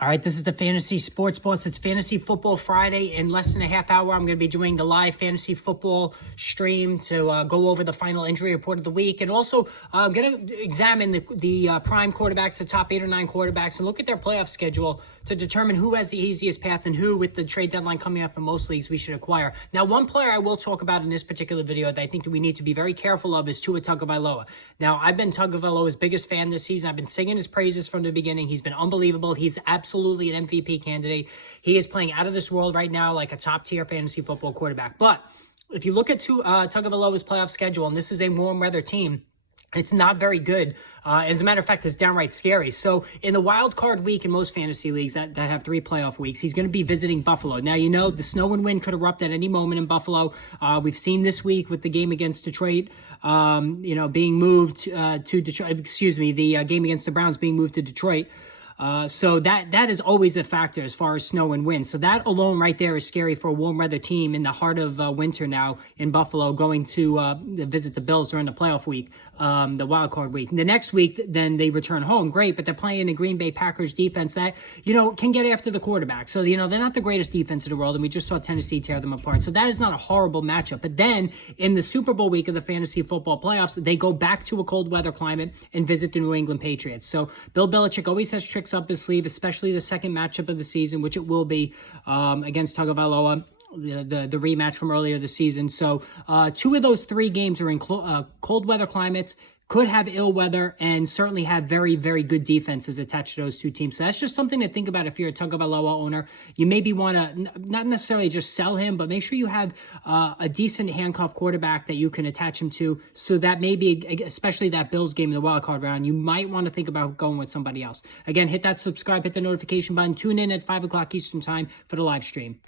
All right, this is the Fantasy Sports Boss. It's Fantasy Football Friday. In less than a half hour, I'm going to be doing the live fantasy football stream to go over the final injury report of the week. And also, I'm going to examine the prime quarterbacks, the top 8 or 9 quarterbacks, and look at their playoff schedule to determine who has the easiest path and who, with the trade deadline coming up in most leagues, we should acquire. Now, one player I will talk about in this particular video that I think that we need to be very careful of is Tagovailoa. Now, I've been Tagovailoa's biggest fan this season. I've been singing his praises from the beginning. He's been unbelievable. He's absolutely an MVP candidate. He is playing out of this world right now like a top-tier fantasy football quarterback. But if you look at Tagovailoa's playoff schedule, and this is a warm weather team, it's not very good. As a matter of fact, it's downright scary. So in the wild card week in most fantasy leagues that have 3 playoff weeks, he's going to be visiting Buffalo. Now, you know, the snow and wind could erupt at any moment in Buffalo. We've seen this week with the game against Detroit, being moved to Detroit. The game against the Browns being moved to Detroit. So that is always a factor as far as snow and wind. So that alone right there is scary for a warm weather team in the heart of winter now in Buffalo, going to visit the Bills during the playoff week, the wild card week. And the next week, then they return home. Great, but they're playing a Green Bay Packers defense that, can get after the quarterback. So, they're not the greatest defense in the world, and we just saw Tennessee tear them apart. So that is not a horrible matchup. But then in the Super Bowl week of the fantasy football playoffs, they go back to a cold weather climate and visit the New England Patriots. So Bill Belichick always has tricks up his sleeve, especially the second matchup of the season, which it will be against Tagovailoa, the rematch from earlier this season. So 2 of those 3 games are in cold weather climates, could have ill weather, and certainly have very, very good defenses attached to those 2 teams. So that's just something to think about if you're a Tagovailoa owner. You maybe want to not necessarily just sell him, but make sure you have a decent handcuff quarterback that you can attach him to, so that maybe, especially that Bills game in the wild card round, you might want to think about going with somebody else. Again, hit that subscribe, hit the notification button, tune in at 5 o'clock Eastern time for the live stream.